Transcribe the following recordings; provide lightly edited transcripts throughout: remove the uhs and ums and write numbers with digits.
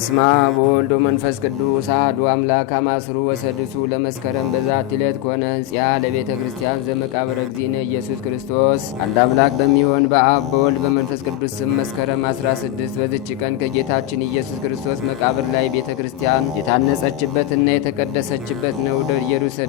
በስመ አብ ወወልድ ወመንፈስ ቅዱስ አሐዱ አምላክ አማስሩ ወሰድሱ ለመስከረም በዛቲ ዕለት ኮነ ሕንጺያ ለቤተ ክርስቲያን ዘመቃብረ እግዚእነ ኢየሱስ ክርስቶስ። አንድ አምላክ በሚሆን በአብ በወልድ በመንፈስ ቅዱስ ስም መስከረም 16 በዚች ቀን ከጌታችን ኢየሱስ ክርስቶስ መቃብር ላይ ቤተ ክርስቲያን የታነጸችበትና የተቀደሰችበት ነው።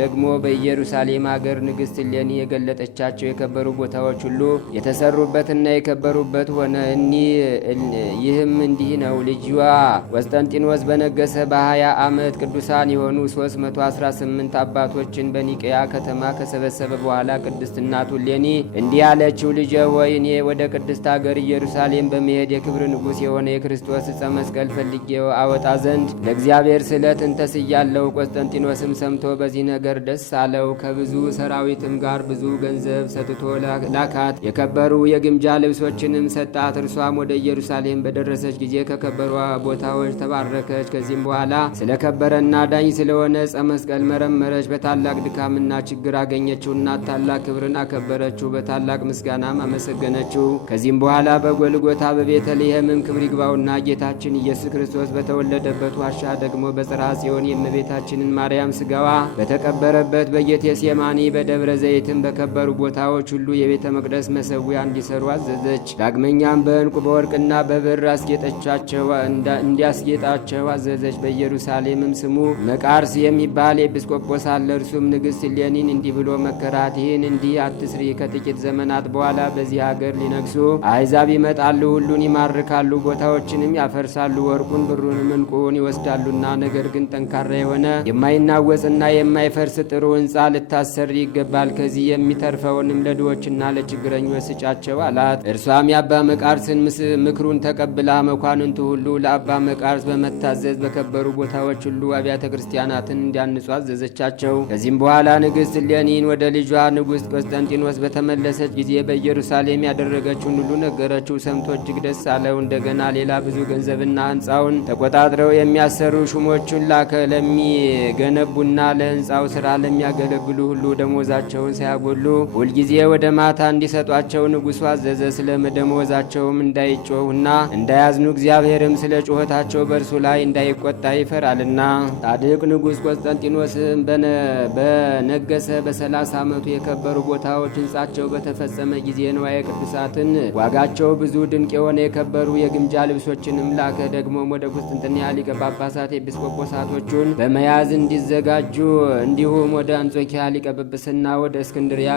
ደግሞ በኢየሩሳሌም ሀገር ንግሥት እሌኒ የገለጠቻቸው የከበሩ ቦታዎች ሁሉ የተሰሩበትና የከበሩበት ሆነ። ይህም እንዲህ ነው። ልጅዋ ቆስጠንጢኖስ በነገሰ በ20 ዓመት ቅዱሳን የሆኑ 318 አባቶችን በኒቅያ ከተማ ከሰበሰበ በኋላ ቅድስት እናቱ እሌኒ እንዲህ አለችው። ልጄ ሆይ እኔ ወደ ቅድስት አገር ኢየሩሳሌም በመሄድ የክብር ንጉሥ የሆነ የክርስቶስ ዕፀ መስቀል ፈልጌው አወጣ ዘንድ ለእግዚአብሔር ስለትን ተስያለሁ። ቆስጠንጢኖስም ሰምቶ በዚህ ነገር ደስ አለው። ከብዙ ሰራዊትም ጋር ብዙ ገንዘብ ሰጥቶ ላካት። የከበሩ የግምጃ ልብሶችንም ሰጣት። እርሷም ወደ ኢየሩሳሌም በደረሰች ጊዜ ከከበሩ ቦታዎች ተባረከች። ከዚህም በኋላ ስለ ከበረና ዳኝ ስለሆነ ዕፀ መስቀል መረመረች። በታላቅ ድካምና ችግር አገኘችውና ታላቅ ክብርን አከበረችው። በታላቅ ምስጋናም አመሰገነችው። ከዚህም በኋላ በጎልጎታ በቤተልሔምም ክብር ይግባውና ጌታችን ኢየሱስ ክርስቶስ በተወለደበት ዋሻ ደግሞ በጽርሐ ጽዮን የእመቤታችንን ማርያም ስጋዋ በተቀበረበት በጌቴሴማኒ በደብረ ዘይትም በከበሩ ቦታዎች ሁሉ የቤተ መቅደስ መሠዊያ እንዲሰሩ አዘዘች። ዳግመኛም በዕንቁ በወርቅና በብር እንዲያስጌጣቸው አዘዘች። በኢየሩሳሌምም ስሙ መቃርስ የሚባል ኤጲስቆጶስ አለ። እርሱም ንግሥት እሌኒን እንዲህ ብሎ መከራት። ይህን እንዲህ አትስሪ፣ ከጥቂት ዘመናት በኋላ በዚህ ሀገር ሊነግሱ አሕዛብ ይመጣሉ። ሁሉን ይማርካሉ፣ ቦታዎችንም ያፈርሳሉ፣ ወርቁን ብሩንም ዕንቁን ይወስዳሉና። ነገር ግን ጠንካራ የሆነ የማይናወጽና የማይፈርስ ጥሩ ሕንፃ ልታሰሪ ይገባል። ከዚህ የሚተርፈውንም ለድሆችና ለችግረኞች ስጫቸው አላት። እርሷም የአባ መቃርስን ምክሩን ተቀብላ መኳንንቱ ሁሉ ለአባ መቃርስ በመታዘዝ በከበሩ ቦታዎች ሁሉ አብያተ ክርስቲያናትን እንዲያንጹ አዘዘቻቸው። ከዚህም በኋላ ንግሥት እሌኒን ወደ ልጇ ንጉሥ ቆስጠንጢኖስ በተመለሰች ጊዜ በኢየሩሳሌም ያደረገችውን ሁሉ ነገረችው። ሰምቶ እጅግ ደስ አለው። እንደገና ሌላ ብዙ ገንዘብና ሕንፃውን ተቆጣጥረው የሚያሰሩ ሹሞቹን ላከ። ለሚገነቡና ለሕንፃው ሥራ ለሚያገለግሉ ሁሉ ደሞዛቸውን ሳያጎሉ ሁልጊዜ ወደ ማታ እንዲሰጧቸው ንጉሡ አዘዘ። ስለ ደሞዛቸውም እንዳይጮሁና እንዳያዝኑ እግዚአብሔርም ስለ ጩኸታቸው በእርሱ ላይ እንዳይቆጣ ይፈራልና። ጻድቅ ንጉሥ ቆስጠንጢኖስም በነገሰ በ30 ዓመቱ የከበሩ ቦታዎች ሕንጻቸው በተፈጸመ ጊዜ ንዋየ ቅዱሳትን ዋጋቸው ብዙ ድንቅ የሆነ የከበሩ የግምጃ ልብሶችንም ላከ። ደግሞም ወደ ቁስጥንጥንያ ሊቀ ጳጳሳት ኤጲስቆጶሳቶቹን በመያዝ እንዲዘጋጁ እንዲሁም ወደ አንጾኪያ ሊቀ ጵጵስና ወደ እስክንድርያ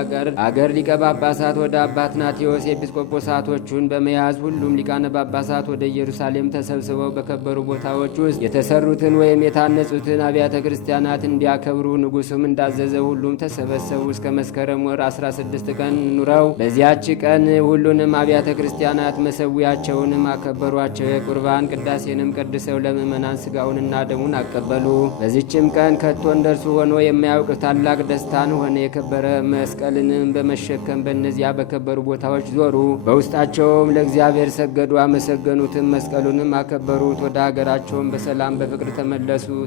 አገር ሊቀ ጳጳሳት ወደ አባ ትናቴዎስ ኤጲስቆጶሳቶቹን በመያዝ ሁሉም ሊቃነ ጳጳሳት ወደ ኢየሩሳሌም ተሰብስበው በከበሩ ቦታዎች ውስጥ የተሰሩትን ወይም የታነጹትን አብያተ ክርስቲያናት እንዲያከብሩ ንጉሡም እንዳዘዘ ሁሉም ተሰበሰቡ። እስከ መስከረም ወር 16 ቀን ኑረው በዚያች ቀን ሁሉንም አብያተ ክርስቲያናት መሰዊያቸውንም አከበሯቸው። የቁርባን ቅዳሴንም ቀድሰው ለምእመናን ስጋውንና ደሙን አቀበሉ። በዚችም ቀን ከቶ እንደርሱ ሆኖ የማያውቅ ታላቅ ደስታን ሆነ። የከበረ መስቀልንም በመሸከም በእነዚያ በከበሩ ቦታዎች ዞሩ። በውስጣቸውም ለእግዚአብሔር ሰገዱ፣ አመሰገኑትም። መስቀሉንም አከበሩት። ወደ ሀገራቸውም በሰላም በፍቅር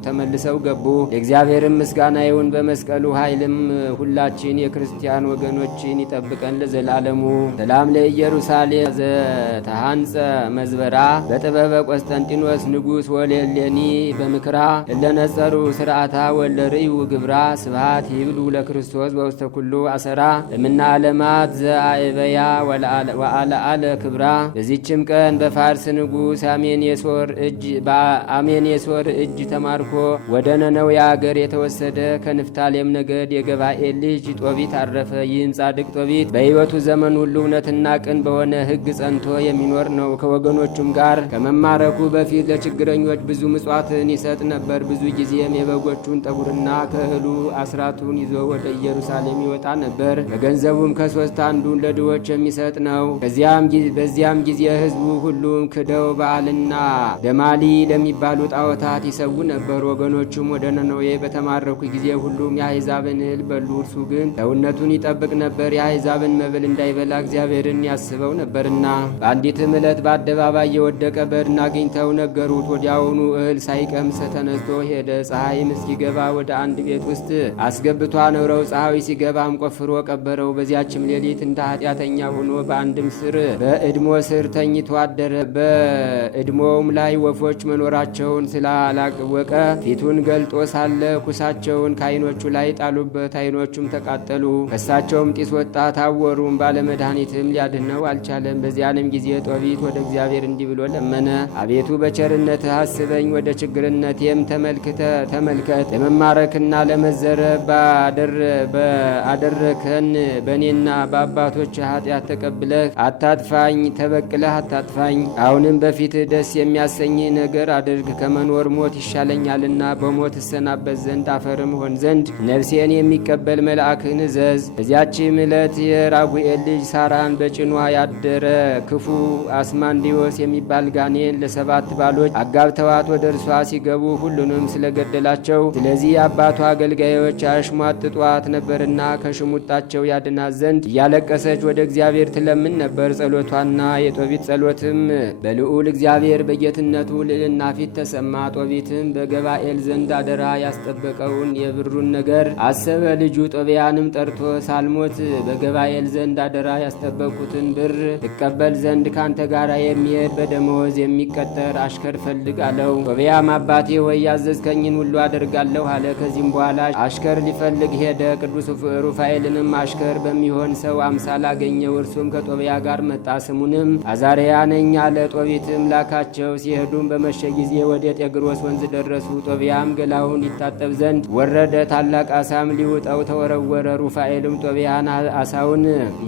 ተመልሰው ገቡ። የእግዚአብሔርም ምስጋና ይሁን። በመስቀሉ ኃይልም ሁላችን የክርስቲያን ወገኖችን ይጠብቀን ለዘላለሙ። ሰላም ለኢየሩሳሌም ዘተሃንጸ መዝበራ በጥበበ ቆስጠንጢኖስ ንጉሥ ወለሌኒ በምክራ እለነጸሩ ስርዓታ ወለርዩ ግብራ ስብሃት ይብሉ ለክርስቶስ በውስተ ኩሉ አሰራ እምና ዓለማት ዘአይበያ ወአለአለ ክብራ። በዚችም ቀን በፋርስ ንጉሥ አሜኔሶር እጅ ተማርኮ ወደ ነነዌ አገር የተወሰደ ከንፍታሌም ነገድ የገባኤል ልጅ ጦቢት አረፈ። ይህም ጻድቅ ጦቢት በሕይወቱ ዘመን ሁሉ እውነትና ቅን በሆነ ሕግ ጸንቶ የሚኖር ነው። ከወገኖቹም ጋር ከመማረኩ በፊት ለችግረኞች ብዙ ምጽዋትን ይሰጥ ነበር። ብዙ ጊዜም የበጎቹን ጠጉርና ከእህሉ አስራቱን ይዞ ወደ ኢየሩሳሌም ይወጣ ነበር። ከገንዘቡም ከሶስት አንዱን ለድሆች የሚሰጥ ነው። በዚያም ጊዜ ሕዝቡ ሁሉም ክደው በዓልና ደማሊ ለሚባሉ ጣዖታት ይሰዉ ነበር። ወገኖቹም ወደ ነነዌ በተማረኩ ጊዜ ሁሉም የአሕዛብን እህል በሉ። እርሱ ግን ሰውነቱን ይጠብቅ ነበር፣ የአሕዛብን መብል እንዳይበላ እግዚአብሔርን ያስበው ነበርና። በአንዲትም ዕለት በአደባባይ የወደቀ በድን አግኝተው ነገሩት። ወዲያውኑ እህል ሳይቀምስ ተነስቶ ሄደ። ፀሐይም እስኪገባ ወደ አንድ ቤት ውስጥ አስገብቶ አኖረው። ፀሐዩ ሲገባም ቆፍሮ ቀበረው። በዚያችም ሌሊት እንደ ኃጢአተኛ ሆኖ በአንድም ስር በእድሞ ስር ተኝቶ አደረ። በእድሞውም ላይ ወፎች መኖራቸውን ስላላወቀ ፊቱን ገልጦ ሳለ ኩሳቸውን ከዓይኖቹ ላይ ጣሉበት። ዓይኖቹም ተቃጠሉ፣ ከሳቸውም ጢስ ወጣ፣ ታወሩም። ባለመድኃኒትም ሊያድነው አልቻለም። በዚያንም ጊዜ ጦቢት ወደ እግዚአብሔር እንዲህ ብሎ ለመነ። አቤቱ በቸርነትህ አስበኝ፣ ወደ ችግርነቴም ተመልከት። ለመማረክና ለመዘረፍ አደረከን። በእኔና በአባቶች ኃጢአት ተቀብለህ አታጥፋኝ፣ ተበቅለህ አታጥፋኝ። አሁንም በፊትህ ደስ የሚያሰኝ ነገር አድርግ። ከመኖር ሞት ይሻለኛልና በሞት እሰናበት ዘንድ አፈርም ሆን ዘንድ ነፍሴን የሚቀበል መልአክህን እዘዝ። በዚያችም ዕለት የራጉኤል ልጅ ሳራን በጭኗ ያደረ ክፉ አስማንዲዮስ የሚባል ጋኔን ለ7 ባሎች አጋብተዋት ወደ እርሷ ሲገቡ ሁሉንም ስለገደላቸው፣ ስለዚህ አባቷ አገልጋዮች አሽሟጥጧት ነበርና ከሽሙጣቸው ያድናት ዘንድ እያለቀሰች ወደ እግዚአብሔር ትለምን ነበር። ጸሎቷና የጦቢት ጸሎትም በልዑል እግዚአብሔር በጌትነቱ ልዕልና ፊት ተሰማ። ጦቢትም በገባኤል ዘንድ አደራ ያስጠበቀውን የብሩን ነገር አሰበ። ልጁ ጦቢያንም ጠርቶ ሳልሞት በገባኤል ዘንድ አደራ ያስጠበቁትን ብር ትቀበል ዘንድ ካንተ ጋር የሚሄድ በደመወዝ የሚቀጠር አሽከር ፈልግ አለው። ጦቢያም አባቴ ወይ ያዘዝከኝን ሁሉ አደርጋለሁ አለ። ከዚህም በኋላ አሽከር ሊፈልግ ሄደ። ቅዱስ ሩፋኤልንም አሽከር በሚሆን ሰው አምሳል አገኘው። እርሱም ከጦቢያ ጋር መጣ። ስሙንም አዛርያ ነኝ አለ። ጦቢትም ላካቸው። ሲሄዱም በመሸ ጊዜ ወደ ጤግሮስ ወንዝ ደረሱ። ጦቢያም ገላውን ይታጠብ ዘንድ ወረደ። ታላቅ አሳም ሊውጠው ተወረወረ። ሩፋኤልም ጦቢያን አሳውን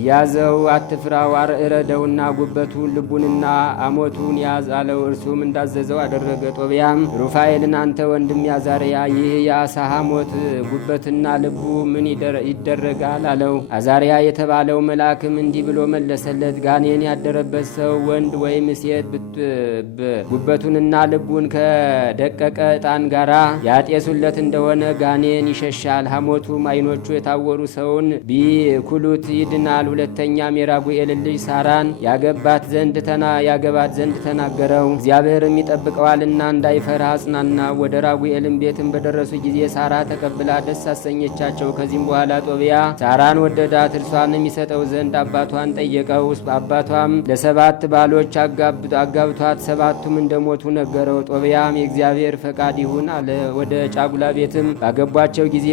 ያዘው፣ አትፍራው፣ እረደውና ጉበቱን ልቡንና አሞቱን ያዝ አለው። እርሱም እንዳዘዘው አደረገ። ጦቢያም ሩፋኤልን አንተ ወንድም አዛርያ፣ ይህ የአሳ ሐሞት ጉበትና ልቡ ምን ይደረጋል አለው። አዛርያ የተባለው መልአክም እንዲህ ብሎ መለሰለት። ጋኔን ያደረበት ሰው ወንድ ወይም ሴት ጉበቱንና ልቡን ከደቀቀ ዕጣን ጋራ ያጤሱለት እንደሆነ ጋኔን ይሸሻል። ሐሞቱም ዓይኖቹ የታወሩ ሰውን ቢኩሉት ይድናል። ሁለተኛም የራጉኤል ልጅ ሳራን ያገባት ዘንድ ተናገረው። እግዚአብሔርም ይጠብቀዋልና እንዳይፈራ አጽናና። ወደ ራጉኤልም ቤትም በደረሱ ጊዜ ሳራ ተቀብላ ደስ አሰኘቻቸው። ከዚህም በኋላ ጦቢያ ሳራን ወደዳት። እርሷንም ይሰጠው ዘንድ አባቷን ጠየቀው። አባቷም ለ7 ባሎች አጋብቷት 7ቱም እንደሞቱ ነገረው። ጦቢያም የእግዚአብሔር ፈቃድ ይሁን አለ። ወደ ጫጉላ ቤትም ባገቧቸው ጊዜ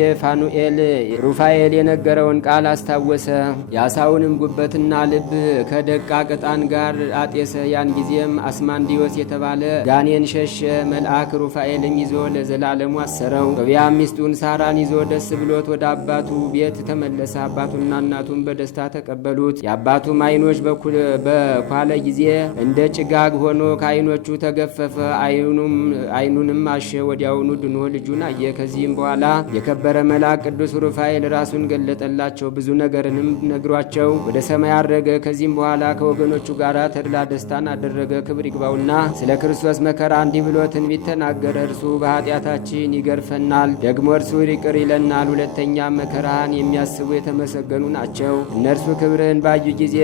ሩፋኤል የነገረውን ቃል አስታወሰ። የአሳውንም ጉበትና ልብ ከደቃቅ ዕጣን ጋር አጤሰ። ያን ጊዜም አስማንዲዮስ የተባለ ጋኔን ሸሸ። መልአክ ሩፋኤልም ይዞ ለዘላለሙ አሰረው። ጦቢያም ሚስቱን ሳራን ይዞ ደስ ብሎት ወደ አባቱ ቤት ተመለሰ። አባቱና እናቱም በደስታ ተቀበሉት። የአባቱም ዓይኖች በኳለ ጊዜ እንደ ጭጋግ ሆኖ ከዓይኖቹ ተገፈፈ። ዓይኑንም አሸ። ወዲያውኑ ድኖ ልጁን አየ። ከዚህም በኋላ የከበረ መልአክ ቅዱስ ሩፋኤል ራሱን ገለጠላቸው። ብዙ ነገርንም ነግሯቸው ወደ ሰማይ አረገ። ከዚህም በኋላ ከወገኖቹ ጋር ተድላ ደስታን አደረገ። ክብር ይግባውና ስለ ክርስቶስ መከራ እንዲህ ብሎ ትንቢት ተናገረ። እርሱ በኃጢአታችን ይገርፈናል፣ ደግሞ እርሱ ይቅር ይለናል። ሁለተኛም መከራህን የሚያስቡ የተመሰገኑ ናቸው፣ እነርሱ ክብርህን ባዩ ጊዜ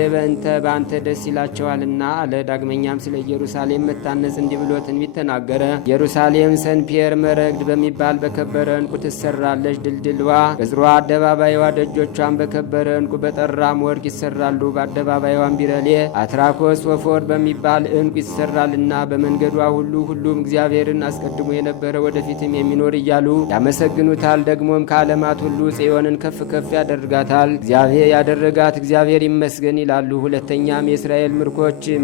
በአንተ ደስ ይላቸዋልና አለ። ዳግመኛም ስለ ኢየሩሳሌም መታነጽ እንዲህ ብሎ ትንቢት ተናገረ። ኢየሩሳሌም ሰንፔር መረግድ በሚባል በከበረ ዕንቁ ትሰራለች። ድልድልዋ ቅጽሯ፣ አደባባይዋ፣ ደጆቿን በከበረ ዕንቁ በጠራም ወርቅ ይሰራሉ። በአደባባይዋም ቢረሌ፣ አትራኮስ፣ ሶፎር በሚባል ዕንቁ ይሰራልና በመንገዷ ሁሉም እግዚአብሔርን አስቀድሞ የነበረ ወደፊትም የሚኖር እያሉ ያመሰግኑታል። ደግሞም ከዓለማት ሁሉ ጽዮንን ከፍ ከፍ ያደርጋታል። እግዚአብሔር ያደረጋት እግዚአብሔር ይመስገን ይላሉ። ሁለተኛም የእስራኤል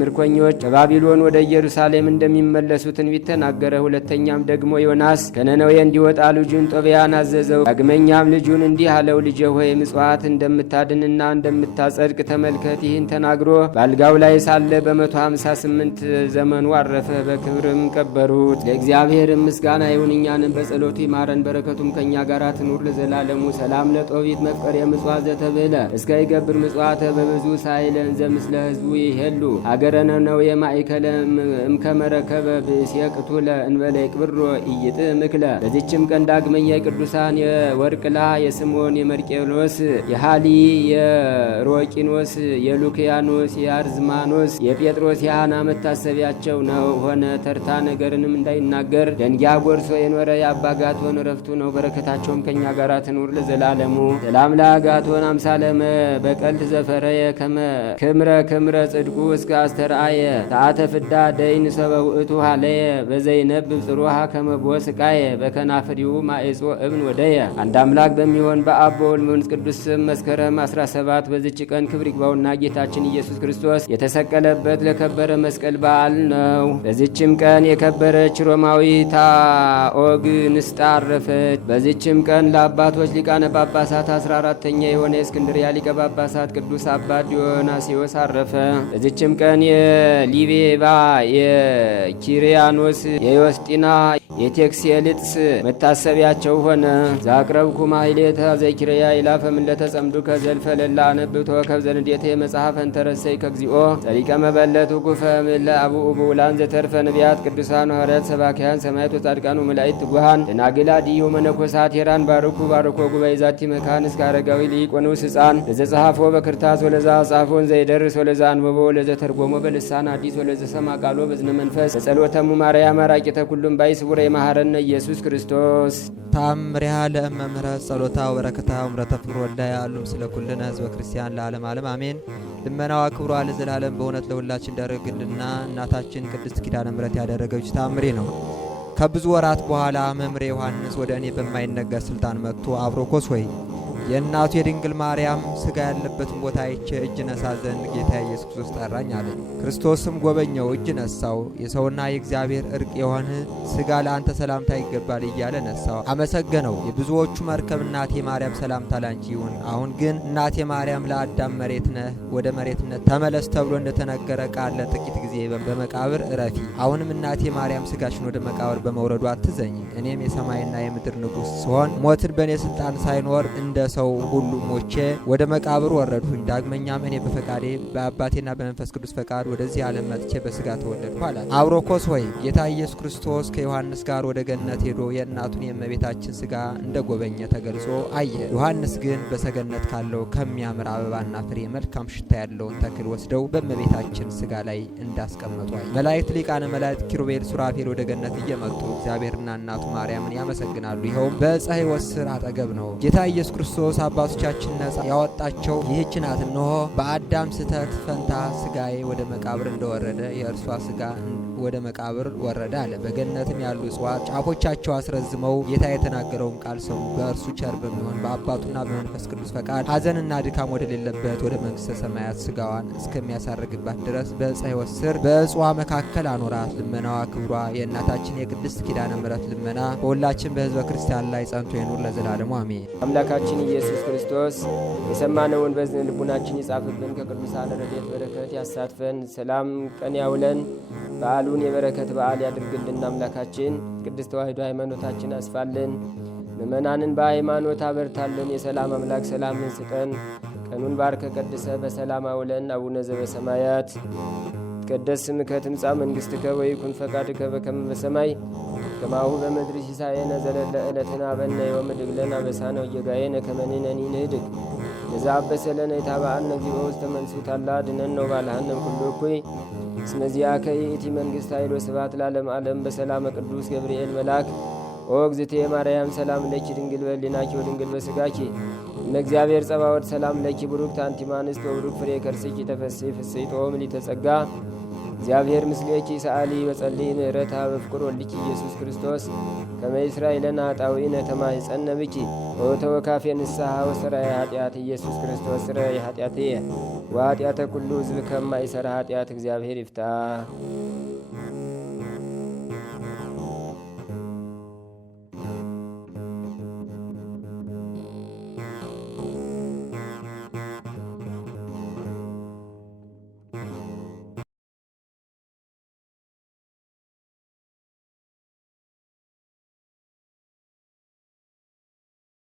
ምርኮኞች ከባቢሎን ወደ ኢየሩሳሌም እንደሚመለሱ ትንቢት ተናገረ። ሁለተኛም ደግሞ ዮናስ ከነነዌ እንዲወጣ ልጁን ጦቢያን አዘዘው። ዳግመኛም ልጁን እንዲህ አለው፣ ልጄ ሆይ ምጽዋት እንደምታድንና እንደምታጸድቅ ተመልከት። ይህን ተናግሮ በአልጋው ላይ ሳለ በ158 ዘመኑ አረፈ። በክብርም ቀበሩት። ለእግዚአብሔርም ምስጋና ይሁን፣ እኛንም በጸሎቱ ይማረን፣ በረከቱም ከእኛ ጋር ትኑር ለዘላለሙ። ሰላም ለጦቢት መፍቀር የምጽዋት ዘተብለ እስከ ይገብር ምጽዋተ በብዙ ሳይለን ዘምስለ ህዝቡ ይሄሉ ሀገረነ ነው የማይከለ እምከመረከበ ብእስየቅቱለ እንበለ ይቅብሮ ኢይጥ ምክለ። በዚችም ቀን ዳግመኛ የቅዱሳን የወርቅላ፣ የስምዖን፣ የመርቄሎስ፣ የሃሊ፣ የሮቂኖስ፣ የሉኪያኖስ፣ የአርዝማኖስ፣ የጴጥሮስ፣ የሃና መታሰቢያቸው ነው ሆነ። ተርታ ነገርንም እንዳይናገር ደንጊያ ጎርሶ የኖረ የአባጋቶን ረፍቱ ነው። በረከታቸውም ከእኛ ጋር ትኑር ለዘላለሙ። ሰላም ለአጋቶን አምሳለመ በቀልት ዘፈረየ ክምረ ጽድቁ እስከ አስተርአየ ተአተ ፍዳ ደይን ሰበው ውእቱ ሃለየ በዘይነብብ ጽሩሃ ከመቦ ስቃየ በከናፍሪው ማኤጾ እብን ወደየ። አንድ አምላክ በሚሆን በአብ በወልድ በመንፈስ ቅዱስ ስም መስከረም 17 በዚች ቀን ክብር ይግባውና ጌታችን ኢየሱስ ክርስቶስ የተሰቀለበት ለከበረ መስቀል በዓል ነው። በዚችም ቀን የከበረች ሮማዊ ታኦግንስጣ አረፈች። በዚችም ቀን ለአባቶች ሊቃነ ጳጳሳት 14ተኛ የሆነ የእስክንድርያ ሊቀ ጳጳሳት ቅዱስ አባት ዲዮናስዮስ አረፈ። በዚችም ቀን የሊቤባ የኪሪያኖስ የዮስጢና የቴክስየልጥስ መታሰቢያቸው ሆነ። ዛቅረብኩ ማሕሌተ ዘኪርያ ይላፈም ለተጸምዱ ከዘልፈ ለላ አነብቶ ከብዘንዴተ የመጽሐፍ እንተረሰይ ከግዚኦ ጸሪቀ መበለቱ ኩፈ ምለ አቡኡ ብውላን ዘተርፈ ነቢያት ቅዱሳን ሐዋርያት ሰባኪያን ሰማዕታት ወጻድቃን ወመላእክት ትጉሃን ደናግል አድዮ መነኮሳት ሄራን ባርኩ ባርኮ ጉባኤ ዛቲ መካን እስከ አረጋዊ ሊቅ ወንዑስ ሕፃን ለዘጸሐፎ በክርታስ ወለዛ ጻፎን ዘይደርስ ወለዛ አንበቦ ለዘተርጎሞ በልሳን አዲስ ወለዘ ሰማ ቃሎ በዝነ መንፈስ በጸሎተሙ ማርያም አራቂተ ኩሉም ባይ ስቡረ የማሐረነ ኢየሱስ ክርስቶስ ታምሪሃ ለእመ ምህረት ጸሎታ ወበረከታ ወምረተ ፍቅር ወልዳ ያሉ ስለ ኩልነ ህዝበ ክርስቲያን ለዓለም ዓለም አሜን። ልመናዋ ክብሯ ለዘላለም በእውነት ለሁላችን ደረግልና እናታችን ቅድስት ኪዳነ ምሕረት ያደረገች ታምሪ ነው። ከብዙ ወራት በኋላ መምሬ ዮሐንስ ወደ እኔ በማይነገር ስልጣን መጥቶ አብሮኮስ ሆይ የእናቱ የድንግል ማርያም ስጋ ያለበትን ቦታ አይቼ እጅ ነሳ ዘንድ ጌታ ኢየሱስ ክርስቶስ ጠራኝ አለ። ክርስቶስም ጎበኘው፣ እጅ ነሳው። የሰውና የእግዚአብሔር እርቅ የሆነ ስጋ ለአንተ ሰላምታ ይገባል እያለ ነሳው፣ አመሰገነው። የብዙዎቹ መርከብ እናቴ ማርያም ሰላምታ ላንቺ ይሁን። አሁን ግን እናቴ ማርያም ለአዳም መሬት ነህ፣ ወደ መሬትነት ተመለስ ተብሎ እንደተነገረ ቃል ለጥቂት ጊዜ በመቃብር እረፊ። አሁንም እናቴ ማርያም ስጋሽን ወደ መቃብር በመውረዱ አትዘኝ። እኔም የሰማይና የምድር ንጉሥ ስሆን ሞትን በእኔ ስልጣን ሳይኖር እንደ ሰው ሁሉ ሞቼ ወደ መቃብር ወረድሁኝ። ዳግመኛም እኔ በፈቃዴ በአባቴና በመንፈስ ቅዱስ ፈቃድ ወደዚህ ዓለም መጥቼ በስጋ ተወለድሁ አላት። አብሮኮስ ሆይ ጌታ ኢየሱስ ክርስቶስ ከዮሐንስ ጋር ወደ ገነት ሄዶ የእናቱን የእመቤታችን ስጋ እንደ ጎበኘ ተገልጾ አየ። ዮሐንስ ግን በሰገነት ካለው ከሚያምር አበባና ፍሬ መልካም ሽታ ያለውን ተክል ወስደው በእመቤታችን ስጋ ላይ እንዳስቀመጡ አየ። መላእክት ሊቃነ መላእክት ኪሩቤል ሱራፌል ወደ ገነት እየመጡ እግዚአብሔርና እናቱ ማርያምን ያመሰግናሉ። ይኸውም በዕፀ ሕይወት ስር አጠገብ ነው። ጌታ ኢየሱስ ክርስቶስ አባቶቻችን ነጻ ያወጣቸው ይህች ናት። እነሆ በአዳም ስተት ፈንታ ስጋዬ ወደ መቃብር እንደወረደ የእርሷ ስጋ ወደ መቃብር ወረደ አለ። በገነትም ያሉ እጽዋት ጫፎቻቸው አስረዝመው ጌታ የተናገረውን ቃል ሰሙ። በእርሱ ቸር በሚሆን በአባቱና በመንፈስ ቅዱስ ፈቃድ ሐዘንና ድካም ወደሌለበት ወደ መንግሥተ ሰማያት ስጋዋን እስከሚያሳርግባት ድረስ በዕፀ ሕይወት ስር በእጽዋ መካከል አኖራት። ልመናዋ ክብሯ የእናታችን የቅድስት ኪዳነ ምሕረት ልመና በሁላችን በሕዝበ ክርስቲያን ላይ ጸንቶ ይኑር ለዘላለሙ አሜን። አምላካችን ኢየሱስ ክርስቶስ የሰማነውን በዝነ ልቡናችን ይጻፍብን፣ ከቅዱሳን ረድኤት በረከት ያሳትፈን፣ ሰላም ቀን ያውለን፣ በዓሉን የበረከት በዓል ያድርግልን። አምላካችን ቅድስት ተዋሕዶ ሃይማኖታችን አስፋልን፣ ምእመናንን በሃይማኖት አበርታልን። የሰላም አምላክ ሰላምን ስጠን። ቀኑን ባርከ ቀድሰ በሰላም አውለን። አቡነ ዘበሰማያት ይትቀደስ ስምከ ትምጻእ መንግሥትከ ወይኩን ፈቃድከ በከመ በሰማይ ከማሁ በምድር ሲሳየነ ዘለለ ዕለትነ ሀበነ ዮም ወኅድግ ለነ አበሳነ ወጌጋየነ ከመ ንሕነኒ ንኅድግ ለዘአበሰ ለነ ኢታብአነ እግዚኦ ውስተ መንሱት አላ አድኅነነ ወባልሐነ እምኩሉ እኩይ እስመ ዚአከ ይእቲ መንግሥት ኃይል ወስብሐት ለዓለመ ዓለም። በሰላመ ቅዱስ ገብርኤል መልአክ ኦ እግዝእትየ ማርያም ሰላም ለኪ ድንግል በሕሊናኪ ወድንግል በሥጋኪ እመ እግዚአብሔር ጸባኦት ሰላም ለኪ ቡሩክት አንቲ እምአንስት ወቡሩክ ፍሬ ከርሥኪ ተፈሥሒ ፍሥሕት ኦ ምልዕተ ጸጋ እግዚአብሔር ምስሌኪ ሰአሊ በጸልይ ምህረታ በፍቅር ወልኪ ኢየሱስ ክርስቶስ ከመ ይስራይ ለነ ኃጣውኢነ ተማኅፀነ ብኪ ወተወካፌ ንስሐ ወሰራይ ኃጢአት ኢየሱስ ክርስቶስ ስረይ ኃጢአትየ ወኃጢአተ ኩሉ ሕዝብ ከማይሰራ ኃጢአት እግዚአብሔር ይፍታ።